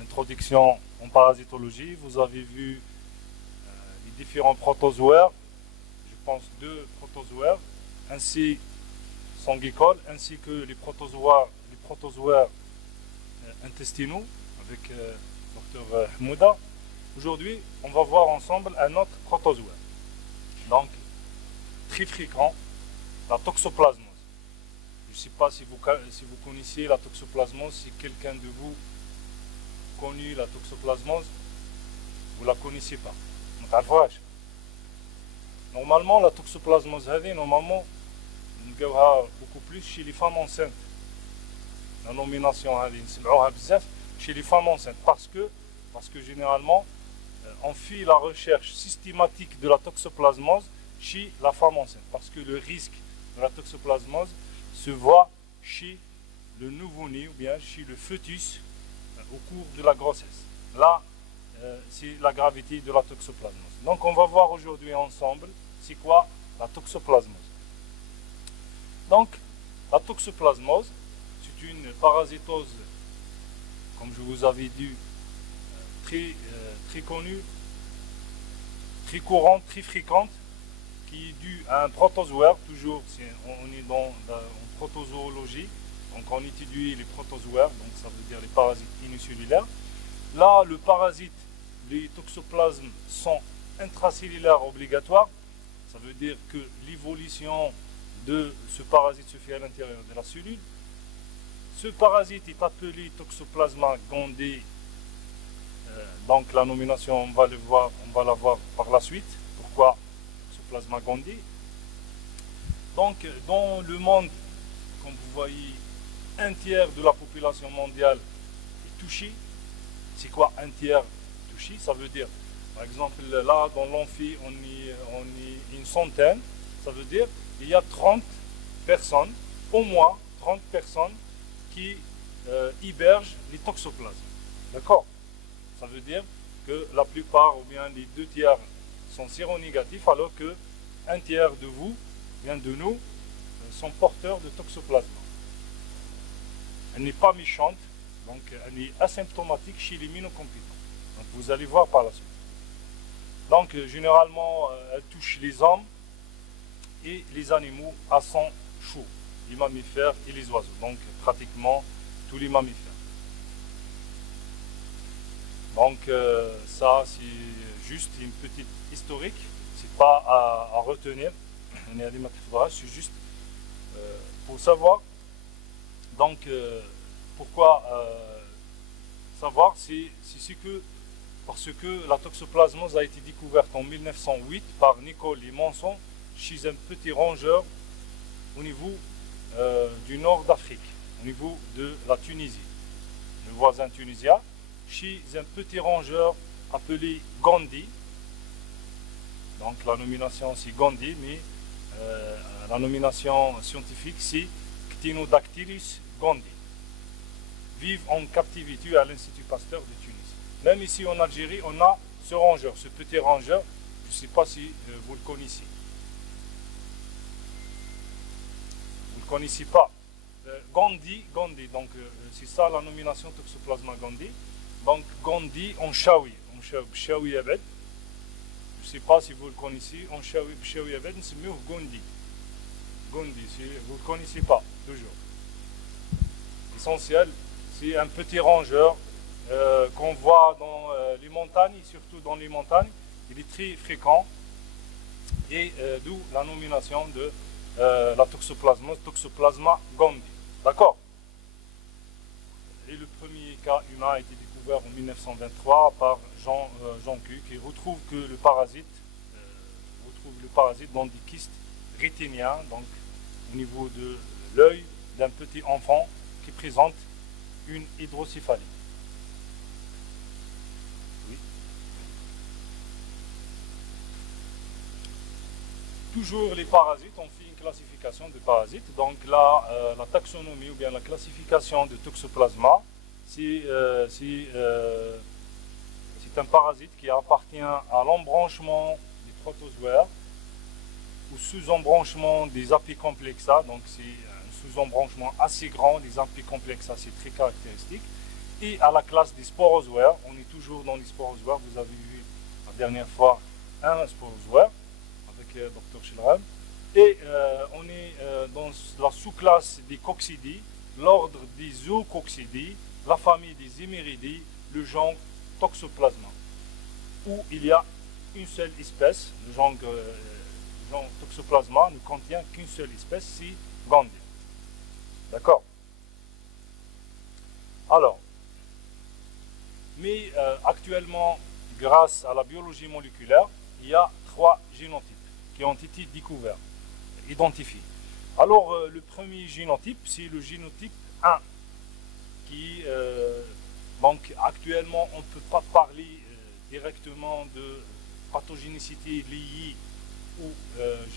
Introduction en parasitologie, vous avez vu les différents protozoaires, je pense 2 protozoaires, ainsi sanguicoles, ainsi que les protozoaires intestinaux avec Dr Hmouda. Aujourd'hui, on va voir ensemble un autre protozoaire, donc très fréquent, la toxoplasmose. Je ne sais pas si vous connaissiez la toxoplasmose, si quelqu'un de vous connu la toxoplasmose, vous la connaissez pas. Normalement, la toxoplasmose, normalement, on beaucoup plus chez les femmes enceintes. La nomination, chez les femmes enceintes, parce que généralement, on fait la recherche systématique de la toxoplasmose chez la femme enceinte, parce que le risque de la toxoplasmose se voit chez le nouveau-né ou bien chez le fœtus au cours de la grossesse. Là, c'est la gravité de la toxoplasmose. Donc, on va voir aujourd'hui ensemble c'est quoi la toxoplasmose. Donc, la toxoplasmose, c'est une parasitose, comme je vous avais dit, très connue, très courante, très fréquente, qui est due à un protozoaire. Toujours, on est en protozoologie, donc on étudie les protozoaires, donc ça veut dire les parasites unicellulaires. Là, le parasite, les toxoplasmes sont intracellulaires obligatoires. Ça veut dire que l'évolution de ce parasite se fait à l'intérieur de la cellule. Ce parasite est appelé Toxoplasma gondii. Donc la nomination, on va la voir par la suite. Pourquoi Toxoplasma gondii? Donc dans le monde, comme vous voyez, un tiers de la population mondiale est touchée. C'est quoi un tiers touché? Ça veut dire, par exemple, là dans l'amphi, on est une centaine. Ça veut dire qu'il y a 30 personnes, au moins 30 personnes qui hébergent les toxoplasmes. D'accord? Ça veut dire que la plupart, ou bien les 2 tiers, sont séronégatifs, alors que un tiers de vous, bien de nous, sont porteurs de toxoplasme. Elle n'est pas méchante, donc elle est asymptomatique chez les immunocompétents. Donc vous allez voir par la suite. Donc généralement, elle touche les hommes et les animaux à sang chaud, les mammifères et les oiseaux, donc pratiquement tous les mammifères. Donc ça c'est juste une petite historique, c'est pas à retenir, c'est juste pour savoir. Donc pourquoi savoir, c'est que parce que la toxoplasmose a été découverte en 1908 par Nicole et Manson chez un petit rongeur au niveau du nord d'Afrique, au niveau de la Tunisie, le voisin tunisien, chez un petit rongeur appelé Gondii. Donc la nomination c'est Gondii, mais la nomination scientifique c'est Ctenodactylus gondii. Vivent en captivité à l'Institut Pasteur de Tunis. Même ici en Algérie, on a ce rongeur, ce petit rongeur. Je ne sais pas si vous le connaissez. Vous ne le connaissez pas. Gondii, donc c'est ça la nomination Toxoplasma gondii. Donc Gondii en Chaoui, Chaoui Abed. Je ne sais pas si vous le connaissez. En Chaoui Abed, c'est mieux Gondii. Gondii, vous ne le connaissez pas, toujours. Essentiel, c'est un petit rongeur qu'on voit dans les montagnes, surtout dans les montagnes. Il est très fréquent et d'où la nomination de la toxoplasmose, Toxoplasma gondii. D'accord? Et le premier cas humain a été découvert en 1923 par Jean Cuc, qui retrouve le parasite dans des kystes rétiniens, donc au niveau de l'œil d'un petit enfant qui présente une hydrocéphalie. Oui. Toujours les parasites, on fait une classification de parasites. Donc là, la taxonomie ou bien la classification de Toxoplasma, c'est un parasite qui appartient à l'embranchement des protozoaires ou sous-embranchement des Apicomplexa. Donc c'est un sous-embranchement assez grand des Apicomplexa, c'est très caractéristique. et à la classe des sporozoaires. On est toujours dans les sporozoaires. Vous avez vu la dernière fois un sporozoaire avec Dr Chilram. Et on est dans la sous-classe des coccidies, l'ordre des zoococcidies, la famille des héméridies, le genre Toxoplasma, où il y a une seule espèce. Le genre Toxoplasma ne contient qu'une seule espèce, c'est Gandhi. D'accord? Alors, mais actuellement, grâce à la biologie moléculaire, il y a 3 génotypes qui ont été découverts, identifiés. Alors, le premier génotype, c'est le génotype 1, qui, donc actuellement, on ne peut pas parler directement de pathogénicité liée au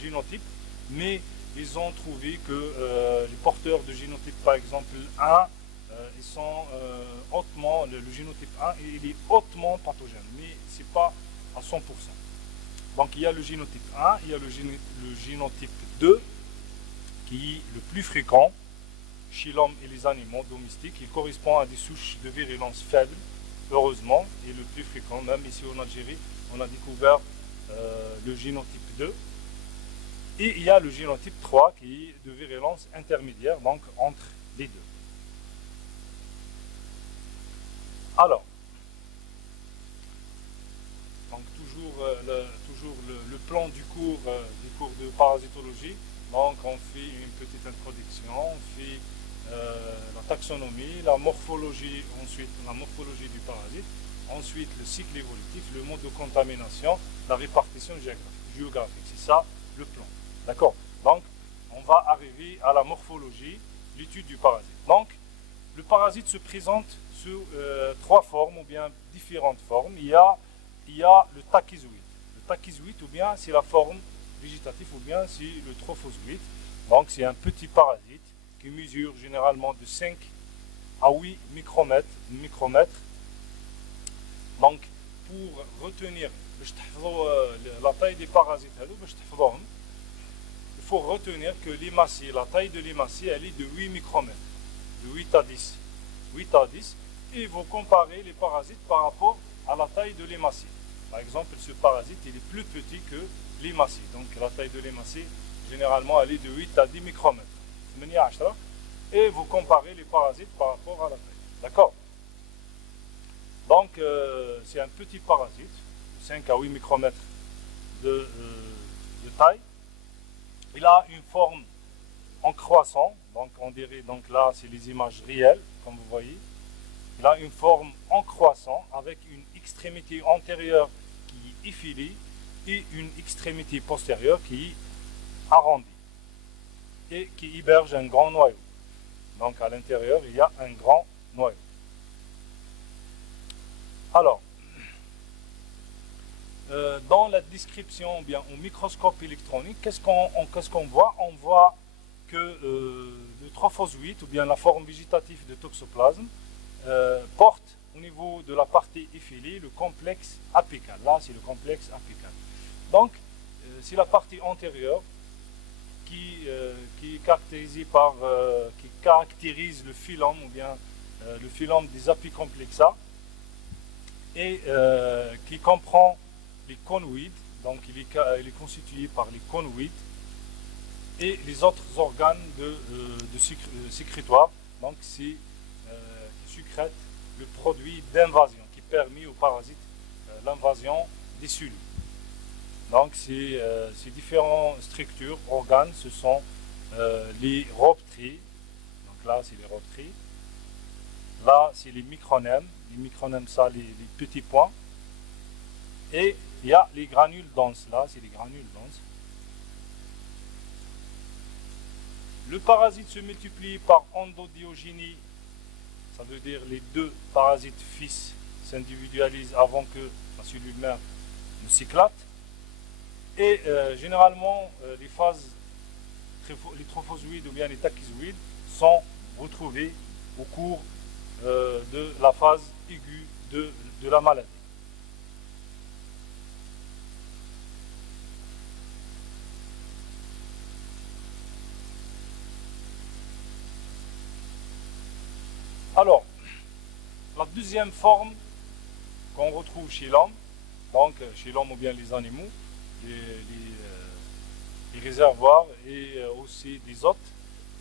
génotype, mais ils ont trouvé que les porteurs de génotype, par exemple 1, ils sont hautement, le génotype 1, il est hautement pathogène, mais ce n'est pas à 100%. Donc il y a le génotype 1, il y a le génotype 2, qui est le plus fréquent chez l'homme et les animaux domestiques. Il correspond à des souches de virulence faibles, heureusement, et le plus fréquent. Même ici en Algérie, on a découvert le génotype 2. Et il y a le génotype 3 qui est de virulence intermédiaire, donc entre les deux. Alors, donc toujours le plan du cours de parasitologie. Donc on fait une petite introduction, on fait la taxonomie, la morphologie, ensuite la morphologie du parasite, ensuite le cycle évolutif, le mode de contamination, la répartition géographique. C'est ça le plan. D'accord? Donc on va arriver à la morphologie, l'étude du parasite. Donc le parasite se présente sous 3 formes ou bien différentes formes. Il y a le tachyzoïde. Le tachyzoïde, ou bien c'est la forme végétative, ou bien c'est le trophozoïde. Donc c'est un petit parasite qui mesure généralement de 5 à 8 micromètres. Donc pour retenir la taille des parasites, il faut retenir que l'hématie, la taille de l'hématie, elle est de 8 micromètres, de 8 à 10. 8 à 10, et vous comparez les parasites par rapport à la taille de l'hématie. Par exemple, ce parasite, il est plus petit que l'hématie. Donc la taille de l'hématie, généralement, elle est de 8 à 10 micromètres. Et vous comparez les parasites par rapport à la taille. D'accord? Donc, c'est un petit parasite, 5 à 8 micromètres de taille. Il a une forme en croissant, donc on dirait, donc là, c'est les images réelles, comme vous voyez. Il a une forme en croissant avec une extrémité antérieure qui est effilée et une extrémité postérieure qui est arrondie et qui héberge un grand noyau. Donc à l'intérieur, il y a un grand noyau. Alors, dans la description, ou bien au microscope électronique, qu'est-ce qu'on voit? On voit que le trophozoïde, ou bien la forme végétative de toxoplasme, porte au niveau de la partie effilée le complexe apical. Là, c'est le complexe apical. Donc, c'est la partie antérieure qui caractérise le phylum, ou bien le phylum des apicomplexa, et qui comprend les conoïdes. Donc, il est constitué par les conoïdes et les autres organes sécrétoires. Donc, c'est sécrète le produit d'invasion qui permet au parasite l'invasion des cellules. Donc ces différentes structures, organes, ce sont les rhoptries. Donc là c'est les rhoptries. Là c'est les micronèmes. Les micronèmes, ça les petits points. Et il y a les granules denses. Là c'est les granules denses. Le parasite se multiplie par endodiogénie. Ça veut dire les deux parasites fils s'individualisent avant que la cellule mère ne s'éclate. Et généralement, les phases, les trophozoïdes ou bien les tachyzoïdes sont retrouvés au cours de la phase aiguë de la maladie. Alors, La deuxième forme qu'on retrouve chez l'homme, donc chez l'homme ou bien les animaux, les réservoirs et aussi des hôtes,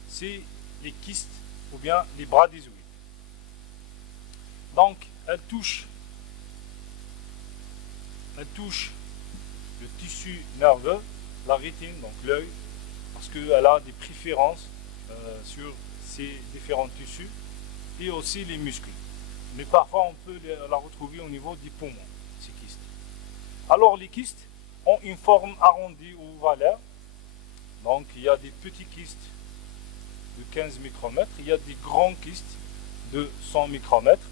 c'est les kystes ou bien les bradysouides. Donc, elle touche le tissu nerveux, la rétine, donc l'œil, parce qu'elle a des préférences sur ces différents tissus et aussi les muscles. Mais parfois, on peut la retrouver au niveau des poumons, ces kystes. Alors, les kystes ont une forme arrondie ou ovalaire. Donc, il y a des petits kystes de 15 micromètres, il y a des grands kystes de 100 micromètres.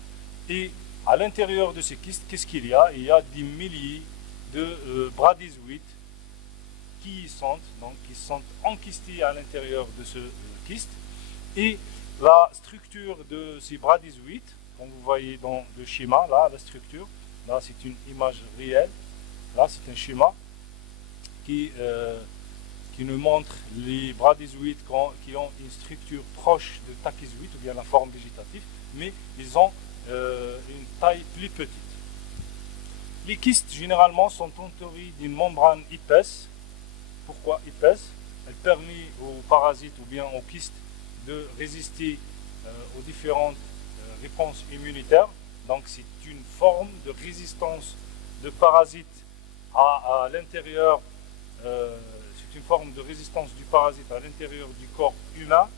Et à l'intérieur de ces kystes, qu'est-ce qu'il y a? Il y a des milliers de bradysouides qui sont enkystés à l'intérieur de ce kyste. Et la structure de ces bradysouides, comme vous voyez dans le schéma, là, la structure, là c'est une image réelle, là c'est un schéma qui nous montre les bradysouides qui ont une structure proche de tachyzoïde ou bien la forme végétative, mais ils ont une taille plus petite. Les kystes généralement sont entourés d'une membrane épaisse. Pourquoi épaisse? Elle permet aux parasites ou bien aux kystes de résister aux différentes réponses immunitaires. Donc c'est une forme de résistance de parasites à l'intérieur. C'est une forme de résistance du parasite à l'intérieur du corps humain.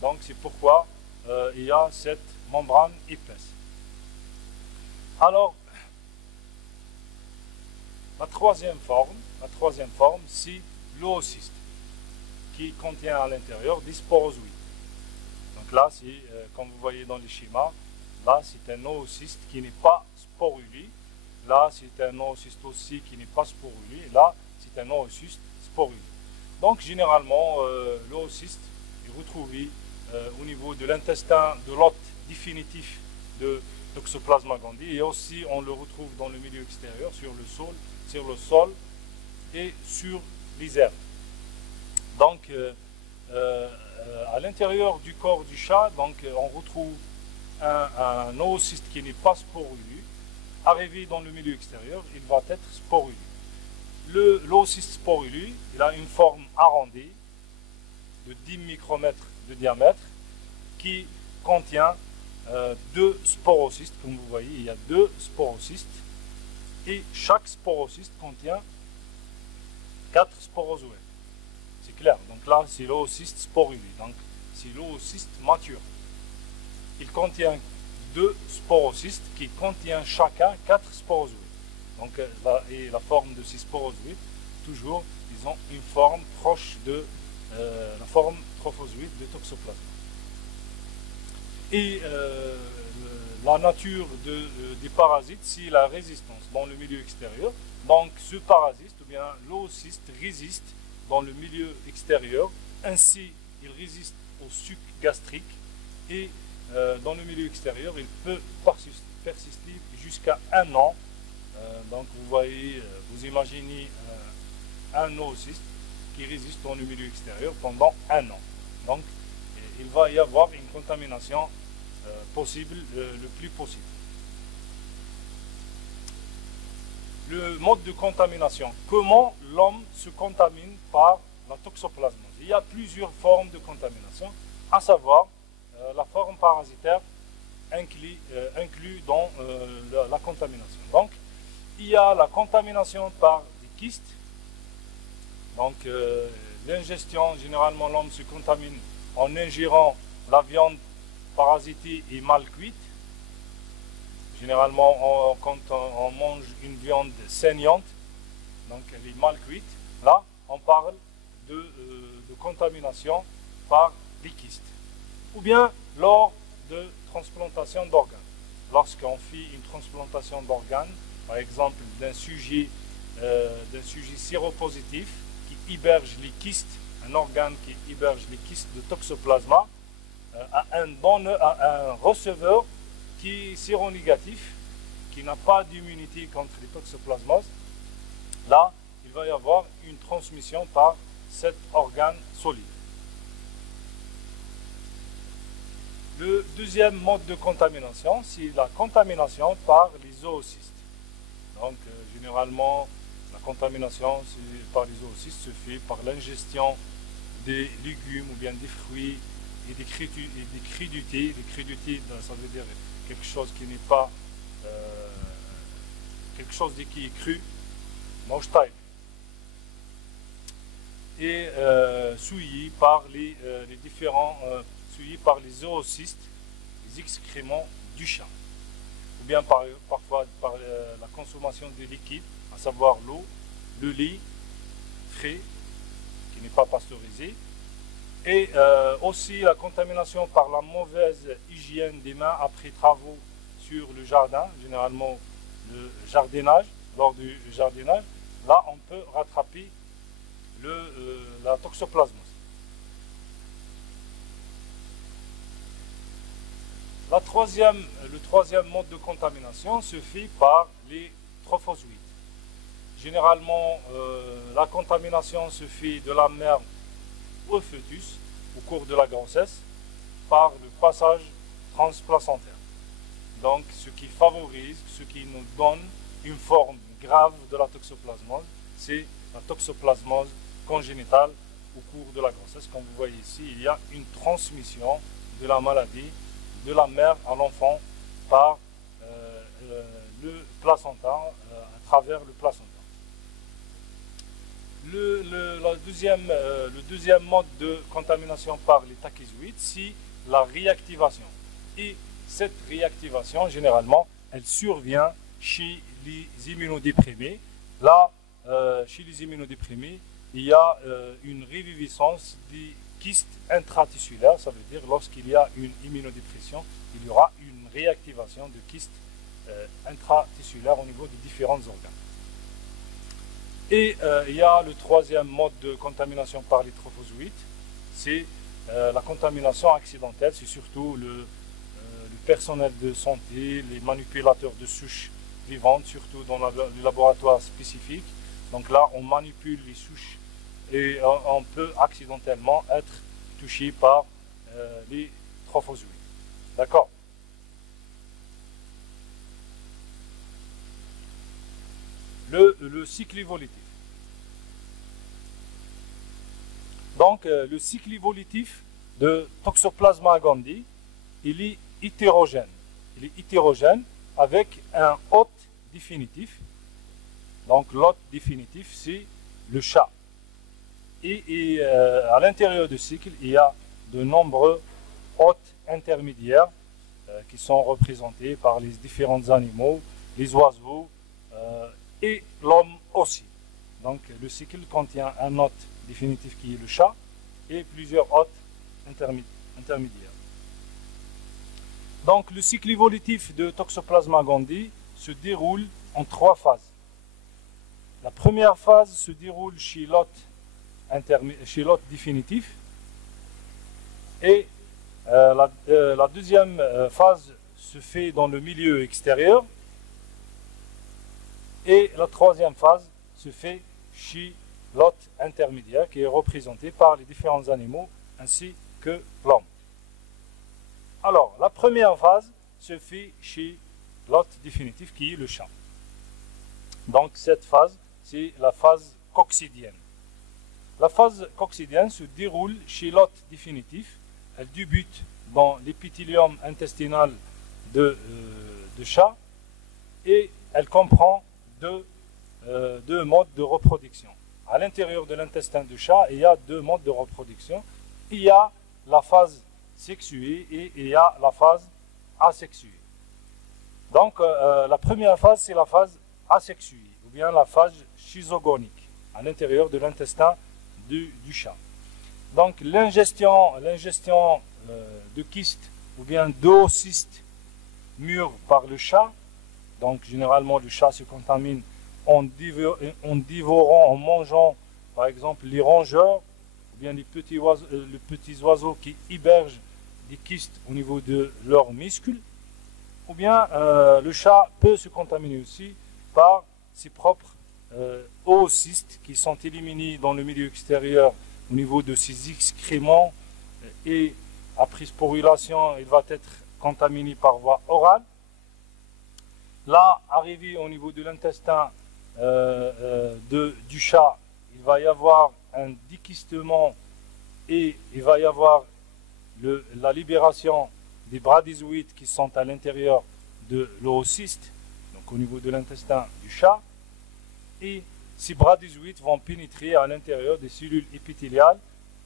Donc c'est pourquoi il y a cette membrane épaisse. Alors, la troisième forme, c'est l'oocyste, qui contient à l'intérieur des sporozoïdes. Donc là, c'est, comme vous voyez dans les schémas, là c'est un oocyste qui n'est pas sporulé. Là, c'est un oocyste aussi qui n'est pas sporulé. Là, c'est un oocyste sporulé. Donc, généralement, l'oocyste est retrouvé au niveau de l'intestin de l'hôte définitif de Toxoplasma gondii, et aussi on le retrouve dans le milieu extérieur, sur le sol et sur les herbes. Donc, à l'intérieur du corps du chat, donc, on retrouve un oocyste qui n'est pas sporulé. Arrivé dans le milieu extérieur, il va être sporulé. L'oocyste sporulé, il a une forme arrondie de 10 micromètres de diamètre qui contient deux sporocystes. Comme vous voyez, il y a deux sporocystes et chaque sporocyste contient 4 sporozoaires. C'est clair. Donc là, c'est l'oocyste sporulé. Donc c'est l'oocyste mature. Il contient deux sporocystes qui contiennent chacun 4 sporozoaires. Donc la forme de ces sporozoïdes, toujours, ils ont une forme proche de la forme trophozoïde de Toxoplasma. Et la nature des parasites, c'est la résistance dans le milieu extérieur. Donc ce parasite, ou bien l'oocyste, résiste dans le milieu extérieur. Ainsi, il résiste au suc gastrique et dans le milieu extérieur, il peut persister jusqu'à 1 an. Donc vous voyez, vous imaginez un oocyste qui résiste dans le milieu extérieur pendant 1 an. Donc il va y avoir une contamination possible, le plus possible. Le mode de contamination. Comment l'homme se contamine par la toxoplasmose? Il y a plusieurs formes de contamination, à savoir la forme parasitaire inclus dans la contamination. Donc, il y a la contamination par des kystes. Donc, l'ingestion, généralement l'homme se contamine en ingérant la viande parasitée et mal cuite. Généralement, quand on mange une viande saignante, donc elle est mal cuite, là, on parle de contamination par des kystes. Ou bien lors de transplantation d'organes. Lorsqu'on fait une transplantation d'organes, par exemple d'un sujet séropositif qui héberge les kystes, un organe qui héberge les kystes de toxoplasma, à un receveur qui est séronégatif, qui n'a pas d'immunité contre les toxoplasmoses, là, il va y avoir une transmission par cet organe solide. Le deuxième mode de contamination, c'est la contamination par les zoocystes. Donc, généralement, la contamination par les zoocystes se fait par l'ingestion des légumes ou bien des fruits et des crudités. Les crudités, ça veut dire quelque chose qui n'est pas quelque chose qui est cru, mochtail, et souillé par les souillé par les zoocystes, les excréments du chat, ou bien parfois par la consommation de liquides, à savoir l'eau, le lait frais qui n'est pas pasteurisé, et aussi la contamination par la mauvaise hygiène des mains après travaux sur le jardin, généralement le jardinage. Lors du jardinage, là on peut rattraper la toxoplasmose. Le troisième mode de contamination se fait par les trophozoïdes. Généralement, la contamination se fait de la mère au fœtus au cours de la grossesse par le passage transplacentaire. Donc, ce qui favorise, ce qui nous donne une forme grave de la toxoplasmose, c'est la toxoplasmose congénitale au cours de la grossesse. Comme vous voyez ici, il y a une transmission de la maladie de la mère à l'enfant par le placenta, à travers le placenta. Le deuxième mode de contamination par les tachyzoïdes, c'est la réactivation. Et cette réactivation, généralement, elle survient chez les immunodéprimés. Là, chez les immunodéprimés, il y a une reviviscence des kystes intratissulaires. Ça veut dire lorsqu'il y a une immunodépression, il y aura une réactivation de kystes intratissulaires au niveau des différents organes. Et il y a le troisième mode de contamination par les trophozoïdes, c'est la contamination accidentelle. C'est surtout le personnel de santé, les manipulateurs de souches vivantes, surtout dans les laboratoires spécifiques. Donc là, on manipule les souches et on peut accidentellement être touché par les trophozoïdes. D'accord? Le cycle évolutif. Donc, le cycle évolutif de Toxoplasma gondii, il est hétérogène. Il est hétérogène avec un hôte définitif. Donc, l'hôte définitif, c'est le chat. Et à l'intérieur du cycle, il y a de nombreux hôtes intermédiaires qui sont représentés par les différents animaux, les oiseaux et l'homme aussi. Donc, le cycle contient un hôte définitif qui est le chat et plusieurs hôtes intermédiaires. Donc, le cycle évolutif de Toxoplasma gondii se déroule en 3 phases. La première phase se déroule chez l'hôte définitif et la deuxième phase se fait dans le milieu extérieur et la troisième phase se fait chez l'hôte intermédiaire qui est représenté par les différents animaux ainsi que l'homme. Alors, la première phase se fait chez l'hôte définitif qui est le chat. Donc, cette phase, c'est la phase coccidienne. La phase coccidienne se déroule chez l'hôte définitif. Elle débute dans l'épithélium intestinal de chat et elle comprend deux modes de reproduction. À l'intérieur de l'intestin du chat, il y a 2 modes de reproduction. Il y a la phase sexuée et il y a la phase asexuée. Donc, la première phase, c'est la phase asexuée, ou bien la phase schizogonique, à l'intérieur de l'intestin du chat. Donc, l'ingestion de kystes, ou bien d'oocystes mûrs par le chat, donc généralement le chat se contamine en dévorant, en mangeant, par exemple, les rongeurs, ou bien les petits oiseaux qui hébergent des kystes au niveau de leurs muscles, ou bien le chat peut se contaminer aussi par ses propres oocystes qui sont éliminés dans le milieu extérieur au niveau de ses excréments et après sporulation, il va être contaminé par voie orale. Là, arrivé au niveau de l'intestin du chat, il va y avoir un déquistement et il va y avoir la libération des bradyzoïdes qui sont à l'intérieur de l'oocyste, donc au niveau de l'intestin du chat. Et ces bradyzoïdes vont pénétrer à l'intérieur des cellules épithéliales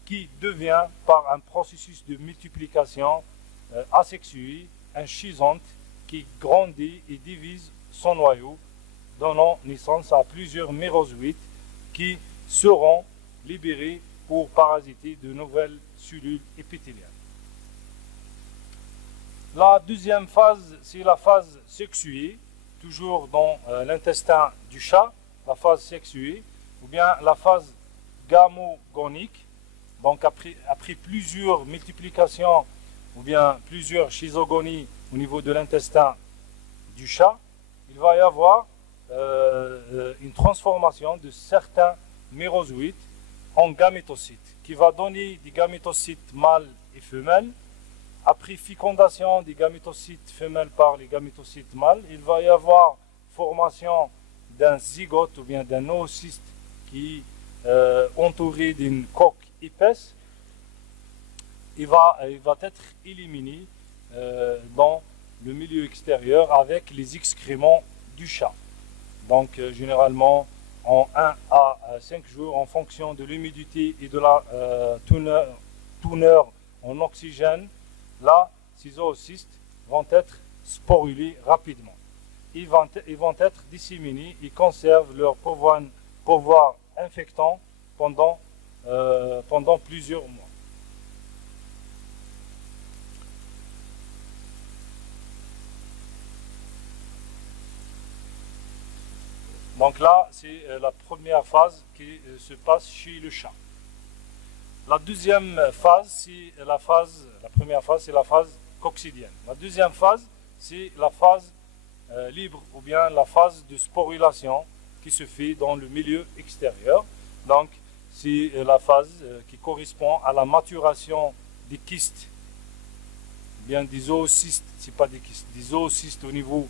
qui devient, par un processus de multiplication asexuée, un schizonte qui grandit et divise son noyau, donnant naissance à plusieurs mérozoïtes qui seront libérés pour parasiter de nouvelles cellules épithéliales. La deuxième phase, c'est la phase sexuée, toujours dans l'intestin du chat, la phase sexuée, ou bien la phase gamogonique. Donc après plusieurs multiplications ou bien plusieurs schizogonies au niveau de l'intestin du chat, il va y avoir une transformation de certains mérozoïtes en gamétocytes, qui va donner des gamétocytes mâles et femelles. Après fécondation des gamétocytes femelles par les gamétocytes mâles, il va y avoir formation d'un zygote ou bien d'un oocyste qui est entouré d'une coque épaisse. Il va être éliminé dans le milieu extérieur avec les excréments du chat. Donc généralement en 1 à 5 jours en fonction de l'humidité et de la teneur en oxygène. Là, ces oocystes vont être sporulés rapidement. Ils vont être disséminés et conservent leur pouvoir infectant pendant plusieurs mois. Donc là, c'est la première phase qui se passe chez le chat. La deuxième phase, la première phase, c'est la phase coccidienne. La deuxième phase, c'est la phase libre ou bien la phase de sporulation qui se fait dans le milieu extérieur. Donc, c'est la phase qui correspond à la maturation des kystes, bien des oocystes, c'est pas des kystes, des oocystes au niveau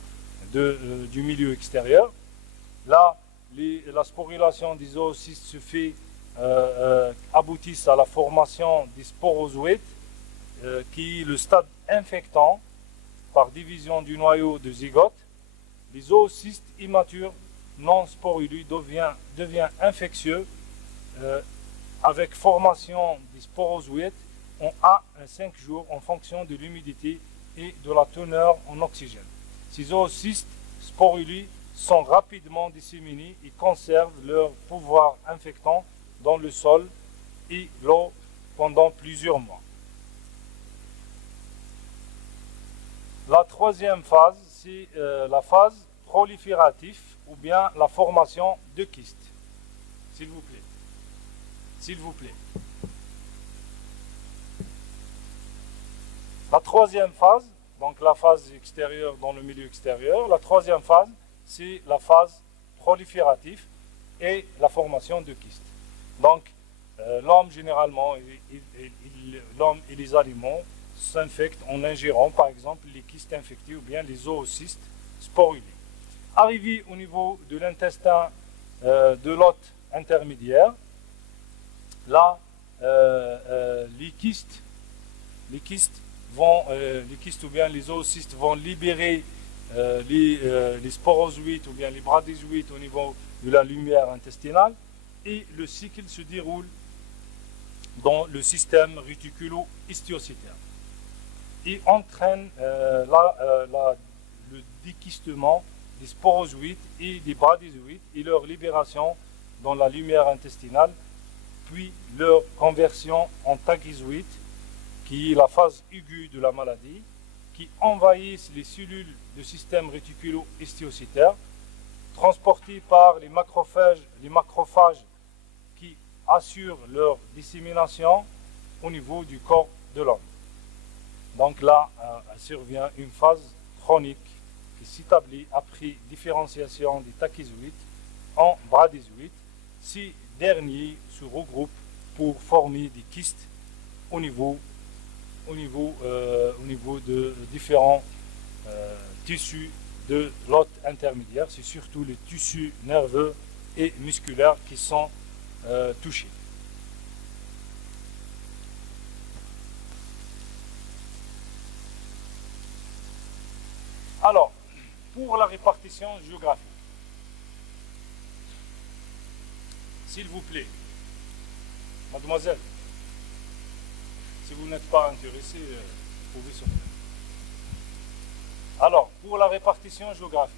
du milieu extérieur. Là, la sporulation des oocystes se fait, aboutissent à la formation des sporozoïdes, qui est le stade infectant par division du noyau de zygote. Les oocystes immatures non sporulés devient infectieux avec formation des sporozoïdes en 1 à 5 jours en fonction de l'humidité et de la teneur en oxygène. Ces oocystes sporulés sont rapidement disséminés et conservent leur pouvoir infectant dans le sol et l'eau pendant plusieurs mois. La troisième phase, c'est la phase proliférative ou bien la formation de kystes. S'il vous plaît. S'il vous plaît. La troisième phase, donc la phase extérieure dans le milieu extérieur, la troisième phase, c'est la phase proliférative et la formation de kystes. Donc, l'homme, généralement, l'homme et les aliments s'infectent en ingérant, par exemple, les kystes infectés ou bien les oocystes sporulés. Arrivé au niveau de l'intestin de l'hôte intermédiaire, là, les kystes ou bien les oocystes vont libérer les sporozoïdes ou bien les bradyzoïdes au niveau de la lumière intestinale et le cycle se déroule dans le système réticulo-histiocytaire et entraîne le déquistement des sporozoïdes et des bradyzoïdes et leur libération dans la lumière intestinale, puis leur conversion en tachyzoïdes, qui est la phase aiguë de la maladie, qui envahissent les cellules du système réticulo-histiocytaire, transportées par les macrophages qui assurent leur dissémination au niveau du corps de l'homme. Donc là, survient une phase chronique qui s'établit après différenciation des tachyzoïdes en bradyzoïdes. Ces derniers se regroupent pour former des kystes au niveau au niveau de différents tissus de l'os intermédiaire. C'est surtout les tissus nerveux et musculaires qui sont touchés. Alors, pour la répartition géographique, s'il vous plaît, mademoiselle, si vous n'êtes pas intéressé, vous pouvez sortir. Alors, pour la répartition géographique,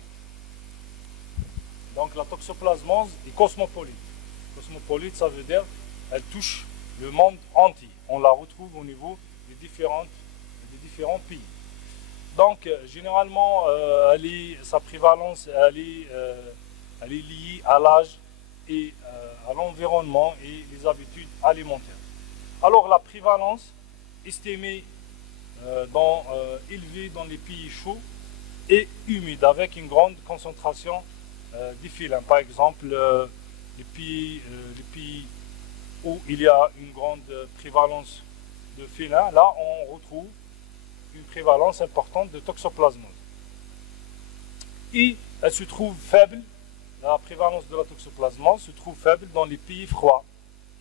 donc la toxoplasmose est cosmopolite. Cosmopolite, ça veut dire elle touche le monde entier. On la retrouve au niveau des différents pays. Donc, généralement, sa prévalence, elle est liée à l'âge et à l'environnement et les habitudes alimentaires. Alors, la prévalence estimée élevée dans les pays chauds et humides, avec une grande concentration des félins. Par exemple, les pays où il y a une grande prévalence de félins, là, on retrouve une prévalence importante de toxoplasmose. Et elle se trouve faible, la prévalence de la toxoplasmose se trouve faible dans les pays froids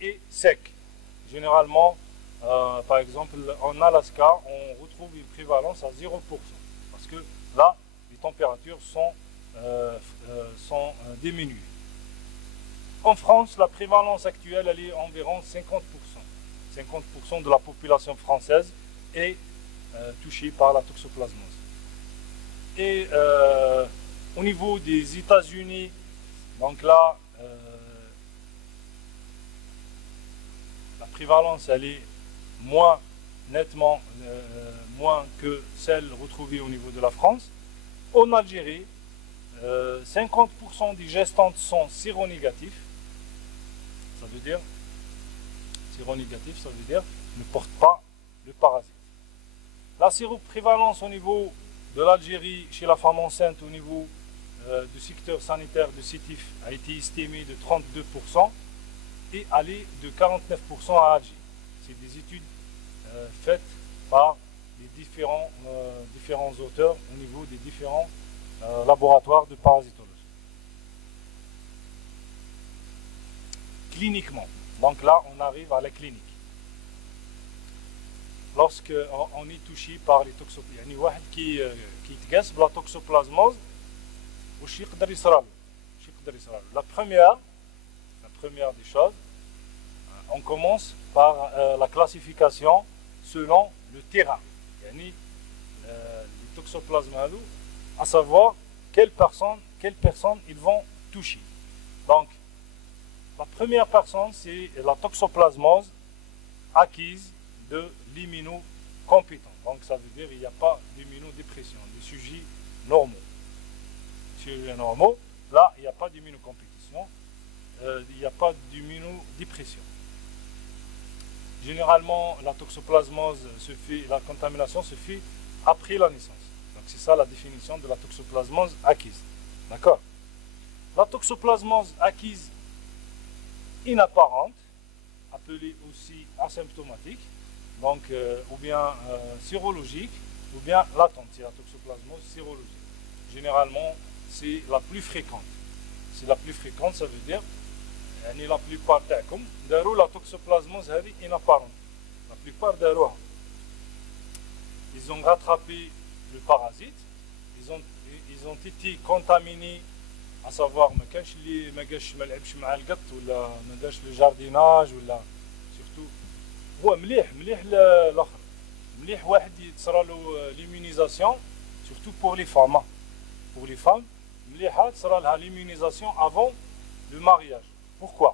et secs. Généralement, par exemple, en Alaska, on retrouve une prévalence à 0%, parce que là, les températures sont diminuées. En France, la prévalence actuelle, elle est environ 50%. 50% de la population française est touchée par la toxoplasmose. Et au niveau des États-Unis, donc là, la prévalence, elle est nettement moins que celle retrouvée au niveau de la France. En Algérie, 50% des gestantes sont séronégatifs. Ça veut dire, séronégatif, ça veut dire ne portent pas le parasite. La séroprévalence au niveau de l'Algérie chez la femme enceinte au niveau du secteur sanitaire de Sétif a été estimée de 32% et allée de 49% à Alger. C'est des études faites par les différents auteurs au niveau des différents laboratoires de parasitologie. Cliniquement, donc là on arrive à la clinique. Lorsqu'on est touché par les toxoplasmoses, يعني واحد qui يتقاس بلا toxoplasmose, واش يقدر يصرالو؟ La première des choses, on commence par la classification selon le terrain. يعني les toxoplasmes à savoir quelles personnes ils vont toucher. Donc la première personne, c'est la toxoplasmose acquise de l'immunocompétent. Donc ça veut dire qu'il n'y a pas d'immunodépression, des sujets normaux. Sujets normaux, là il n'y a pas d'immunocompétition, il n'y a pas d'immunodépression. Généralement, la toxoplasmose la contamination se fait après la naissance. Donc c'est ça la définition de la toxoplasmose acquise. D'accord? La toxoplasmose acquise inapparente, appelée aussi asymptomatique, donc ou bien sérologique, ou bien latente, c'est la toxoplasmose sérologique. Généralement, c'est la plus fréquente. C'est la plus fréquente, ça veut dire la plupart تاعكم داروا la toxoplasmose هذه inapparente. La plupart داروها. Ils ont rattrapé le parasite, ils ont été contaminés, à savoir ما كانش اللي ما لعبش مع القط ولا ما دارش لو جارديناج ولا سورتو هو مليح الاخر مليح واحد تصرا له ليمونيزاسيون سورتو بور لي فام مليحه تصرا لها ليمونيزاسيون افون لو مارياج. Pourquoi?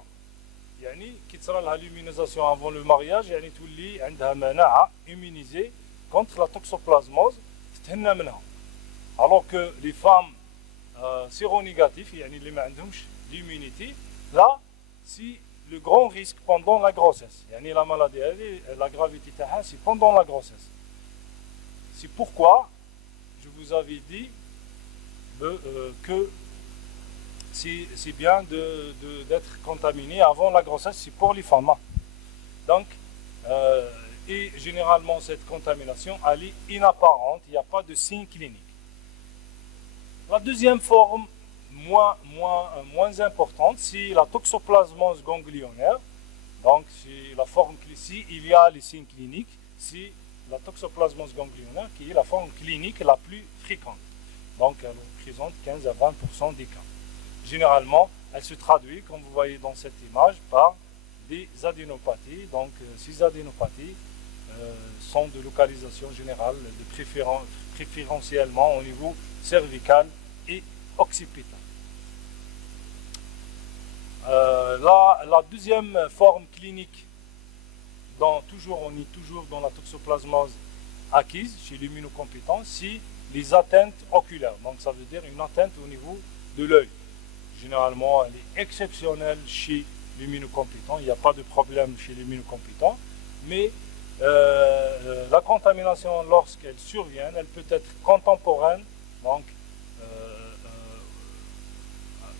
يعني كي تصرا لها ليمونيزاسيون افون لو مارياج يعني تولي عندها مناعه immunisée contre la toxoplasmose تتهنى منها. Alors que les femmes séronégatifs, يعني اللي ما عندهمش l'immunité, là c'est le grand risque pendant la grossesse. يعني la maladie, la gravité تاعها c'est pendant la grossesse. C'est pourquoi je vous avais dit que c'est bien d'être contaminé avant la grossesse, c'est pour les femmes. Donc Et généralement, cette contamination, elle est inapparente, il n'y a pas de signe clinique. La deuxième forme, moins importante, c'est la toxoplasmose ganglionnaire. Donc, c'est la forme ici, il y a les signes cliniques. C'est la toxoplasmose ganglionnaire qui est la forme clinique la plus fréquente. Donc, elle représente 15 à 20% des cas. Généralement, elle se traduit, comme vous voyez dans cette image, par des adénopathies. Donc, ces adénopathies sont de localisation générale, préférentiellement au niveau cervical et occipital. La deuxième forme clinique, on est toujours dans la toxoplasmose acquise chez l'immunocompétent, c'est les atteintes oculaires. Donc ça veut dire une atteinte au niveau de l'œil. Généralement, elle est exceptionnelle chez l'immunocompétent, il n'y a pas de problème chez l'immunocompétent, mais la contamination, lorsqu'elle survient, elle peut être contemporaine, donc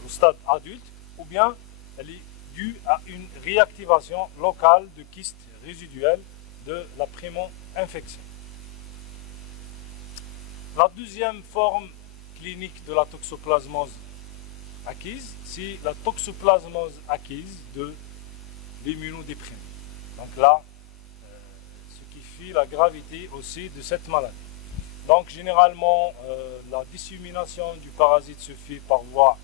au stade adulte, ou bien elle est due à une réactivation locale de kystes résiduels de la primo-infection. La deuxième forme clinique de la toxoplasmose acquise, c'est la toxoplasmose acquise de l'immunodéprimé. Donc là, ce qui fait la gravité aussi de cette maladie. Donc généralement, la dissémination du parasite se fait par voie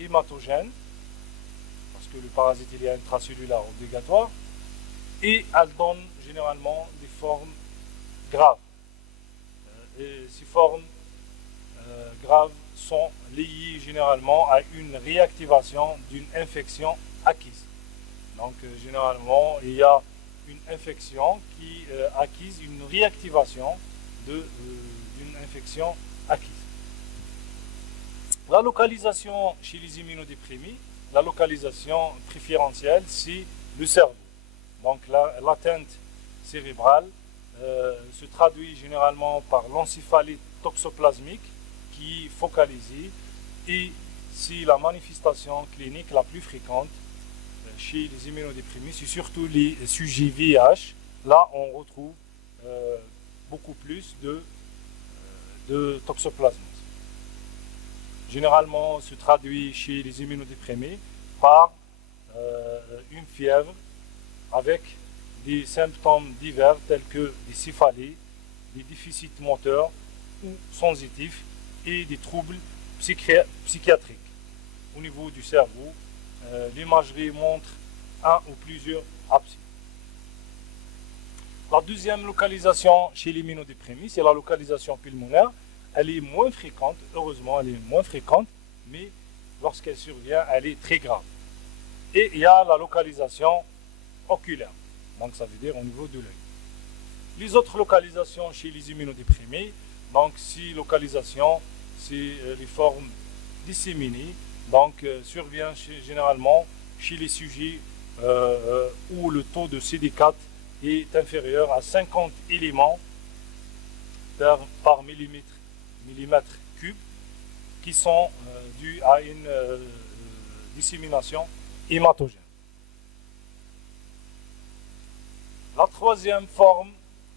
hématogène, parce que le parasite il est intracellulaire obligatoire, et elle donne généralement des formes graves. Et ces formes graves sont liées généralement à une réactivation d'une infection acquise. Donc généralement, il y a une infection qui acquise une réactivation d'une infection acquise. La localisation chez les immunodéprimés, la localisation préférentielle, c'est le cerveau. Donc l'atteinte cérébrale se traduit généralement par l'encéphalite toxoplasmique qui est focalisée, et c'est la manifestation clinique la plus fréquente chez les immunodéprimés, c'est surtout les sujets VIH. Là, on retrouve beaucoup plus de toxoplasmose. Généralement, se traduit chez les immunodéprimés par une fièvre avec des symptômes divers tels que des céphalées, des déficits moteurs ou sensitifs et des troubles psychiatriques. Au niveau du cerveau, l'imagerie montre un ou plusieurs abcès. La deuxième localisation chez l'immunodéprimé, c'est la localisation pulmonaire. Elle est moins fréquente, heureusement elle est moins fréquente, mais lorsqu'elle survient, elle est très grave. Et il y a la localisation oculaire, donc ça veut dire au niveau de l'œil. Les autres localisations chez les immunodéprimés, donc ces localisations, c'est les formes disséminées, donc survient généralement chez les sujets où le taux de CD4 est inférieur à 50 éléments par millimètre cube, qui sont dus à une dissémination hématogène. La troisième forme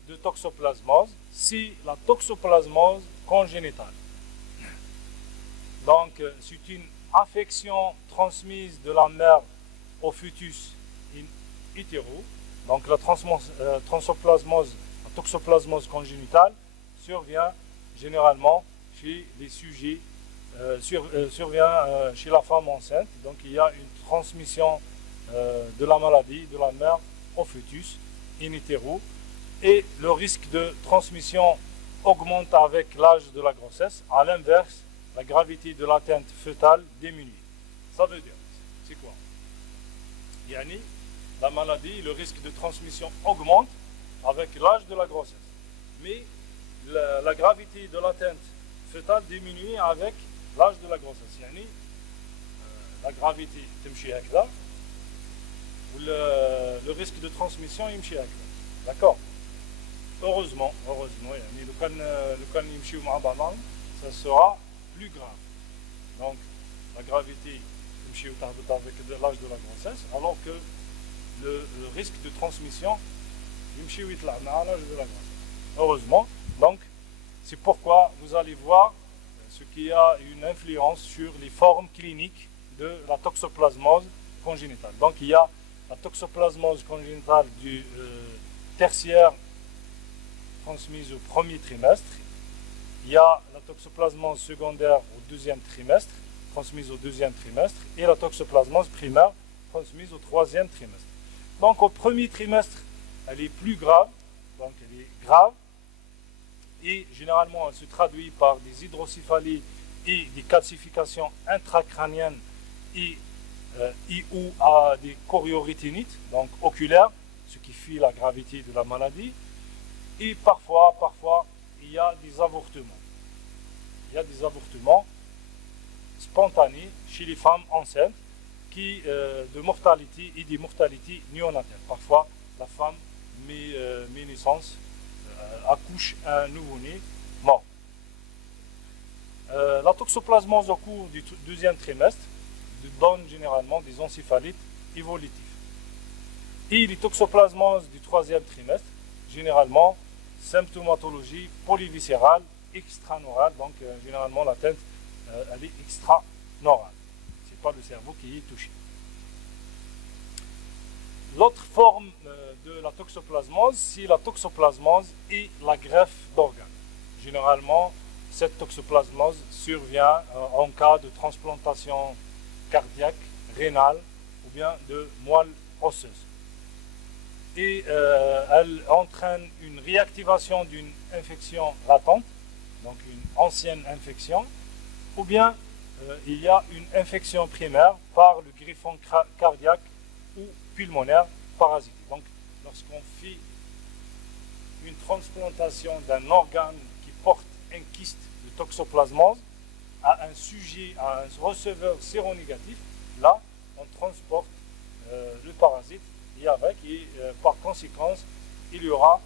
de toxoplasmose, c'est la toxoplasmose congénitale. Donc, c'est une affection transmise de la mère au fœtus in utero. Donc, la toxoplasmose congénitale survient généralement chez les sujets, survient chez la femme enceinte. Donc, il y a une transmission de la maladie de la mère au fœtus in utero, et le risque de transmission augmente avec l'âge de la grossesse. À l'inverse, la gravité de l'atteinte fœtale diminue. Ça veut dire, c'est quoi? Yani, la maladie, le risque de transmission augmente avec l'âge de la grossesse. Mais la gravité de l'atteinte fœtale diminue avec l'âge de la grossesse. Yani, la gravité تمشي هكذا, le risque de transmission يمشي هكذا. D'accord? Heureusement, يعني لو كان يمشيو مع بعضهم, ça sera plus grave. Donc, la gravité يمشيو تهبط avec l'âge de la grossesse, alors que le risque de transmission Heureusement, donc c'est pourquoi vous allez voir ce qui a une influence sur les formes cliniques de la toxoplasmose congénitale. Donc il y a la toxoplasmose congénitale du tertiaire transmise au premier trimestre. Il y a la toxoplasmose secondaire au deuxième trimestre, transmise au deuxième trimestre, et la toxoplasmose primaire transmise au troisième trimestre. Donc au premier trimestre, elle est plus grave, donc elle est grave, et généralement elle se traduit par des hydrocéphalies et des calcifications intracrâniennes et ou à des choriorétinites, donc oculaires, ce qui fait la gravité de la maladie. Et parfois, il y a des avortements. Il y a des avortements spontanés chez les femmes enceintes de mortalité et des mortalités néonatales. Parfois, la femme met naissance, accouche un nouveau-né mort. La toxoplasmose au cours du deuxième trimestre donne généralement des encéphalites évolutives. Et les toxoplasmoses du troisième trimestre, généralement, symptomatologie polyviscérale, extraneurale, donc généralement la tête elle est extraneurale. Ce n'est pas le cerveau qui est touché. L'autre forme de la toxoplasmose, c'est la toxoplasmose et la greffe d'organes. Généralement, cette toxoplasmose survient en cas de transplantation cardiaque, rénale ou bien de moelle osseuse. Et elle entraîne une réactivation d'une infection latente, donc une ancienne infection, ou bien il y a une infection primaire par le greffon cardiaque ou pulmonaire parasité. Donc lorsqu'on fait une transplantation d'un organe qui porte un kyste de toxoplasmose à un sujet, à un receveur séronégatif, là on transporte le parasite et par conséquence il y aura